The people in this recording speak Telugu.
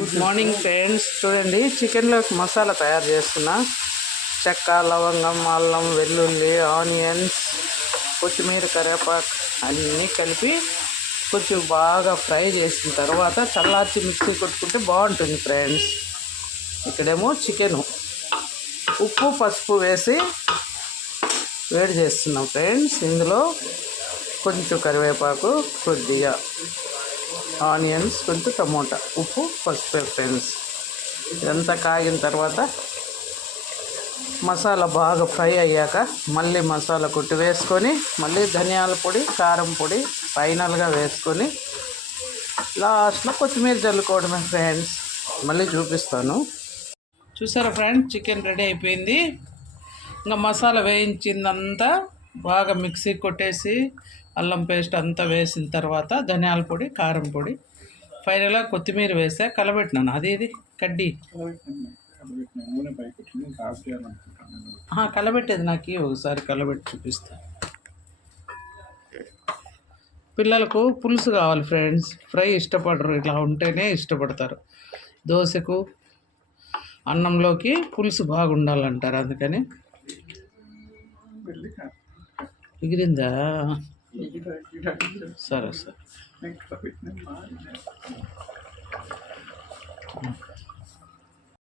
Good morning friends. చూడండి, చికెన్లోకి మసాలా తయారు చేస్తున్నా. చెక్క, లవంగం, అల్లం, వెల్లుల్లి, ఆనియన్స్, కొత్తిమీర, కరివేపాకు అన్నీ కలిపి కొంచెం బాగా ఫ్రై చేసిన తర్వాత చల్లార్చి మిక్సీ కొట్టుకుంటే బాగుంటుంది ఫ్రెండ్స్. ఇక్కడేమో చికెను ఉప్పు, పసుపు వేసి వేడి చేస్తున్నాం ఫ్రెండ్స్. ఇందులో కొంచెం కరివేపాకు, కొద్దిగా ఆనియన్స్, కొంచెం టమోటా, ఉప్పు, పసుపు ఫ్రెండ్స్. ఇదంతా కాగిన తర్వాత మసాలా బాగా ఫ్రై అయ్యాక మళ్ళీ మసాలా కొట్టి వేసుకొని మళ్ళీ ధనియాల పొడి, కారం పొడి ఫైనల్గా వేసుకొని లాస్ట్లో కొత్తిమీర చల్లుకోవడమే ఫ్రెండ్స్. మళ్ళీ చూపిస్తాను. చూసారా ఫ్రెండ్స్, చికెన్ రెడీ అయిపోయింది. ఇంకా మసాలా వేయించిందంతా బాగా మిక్సీ కొట్టేసి అల్లం పేస్ట్ అంతా వేసిన తర్వాత ధనియాల పొడి, కారం పొడి, ఫైనల్గా కొత్తిమీర వేసా. కలబెట్టినాను. అది ఇది కడ్డీ కలబెట్టేది నాకు ఒకసారి కలబెట్టి చూపిస్తా. పిల్లలకు పులుసు కావాలి ఫ్రెండ్స్. ఫ్రై ఇష్టపడరు, ఇట్లా ఉంటేనే ఇష్టపడతారు. దోశకు, అన్నంలోకి పులుసు బాగుండాలంటారు. అందుకని మిగిలిందా? సరే సరే.